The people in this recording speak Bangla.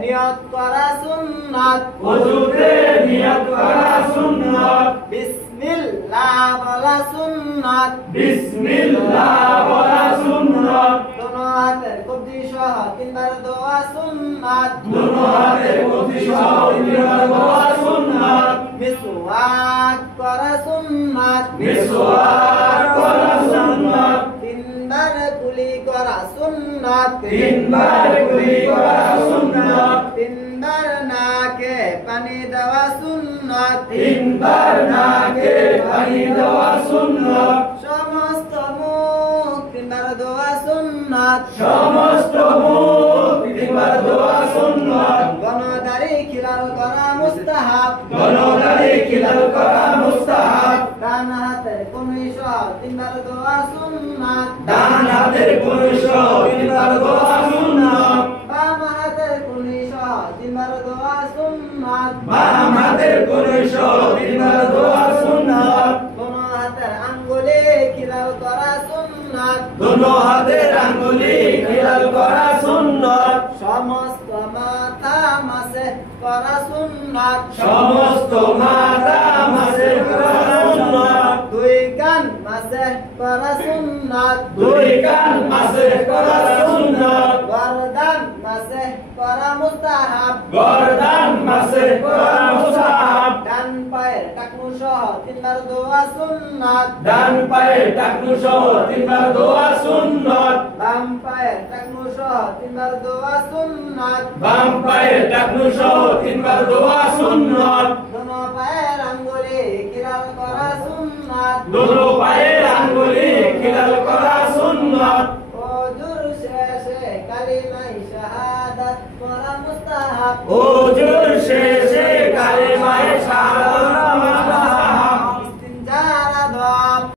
নিয়ত করা সুন্নাত ওযুতে নিয়ত করা সুন্নাত বিসমিল্লাহ বলা সুন্নাত বিসমিল্লাহ বলা সুন্নাত দোনো হাতের কবজি সহ তিনবার দোয়া সুন্নাত দুনো হাতের কবজি সহ তিনবার দোয়া সুন্নাত মিসওয়াক করা সুন্নাত মিসওয়াক করা সুন্নাত তিনবার কুলি করা সুন্নাত তিনবার কুলি করা সুন্নাত তিনবার নাকে পানি দেওয়া সুন্নাত তিনবার নাকে পানি দেওয়া সুন্নাত সমস্ত মুখ তিনবার দোয়া সুন্নাত সমস্ত মুখ তিনবার দোয়া সুন্নাত গণদাড়ি খিলাল করা মুস্তাহাব গণদাড়ি খিলাল করা মুস্তাহাব ডান হাতের কনুই সহ তিনবার দোয়া সুন্নাত ডান হাতের কনুই সহ তিনবার দোয়া সুন্নাত বাম হাতের কনুই সহ তিনবার দোয়া সুন্নাত বাম হাতের কনুই সহ তিনবার দোয়া সুন্নাত দোনো হাতের আঙ্গুলে খিলাল করা সুন্নাত দোনো হাতের আঙ্গুলি খিলাল করা সুন্নাত সমস্ত মাথা মাসে করা সুন্নাত সমস্ত মাথা মাসে করা সুন্নাত দুই কান মাসে করা সুন্নাত দুই কান মাসে করা সুন্নাত গরদান মাসে করা মুস্তাহাব গর্দান মাসে করা মুস্তাহাব ডান পায়ের টাকনু সহ তিনবার দোয়া সুন্নাত ডান পায়ে টাকনু সহ তিনবার দোয়া সুন্নাত বাম পায়ের টাকনু সহ তিনবার দোয়া সুন্নাত বাম পায়ে টাকনু সহ তিনবার দোয়া সুন্নাত দোনো পায়ের আঙ্গুলে কিরাল করা সুন্নাত দোনো পায়ের আঙ্গুলি খিলাল করা সুন্নাত ওযুর শেষে কালিমায়ে শাহাদাত পড়া মুস্তাহাব ওযুর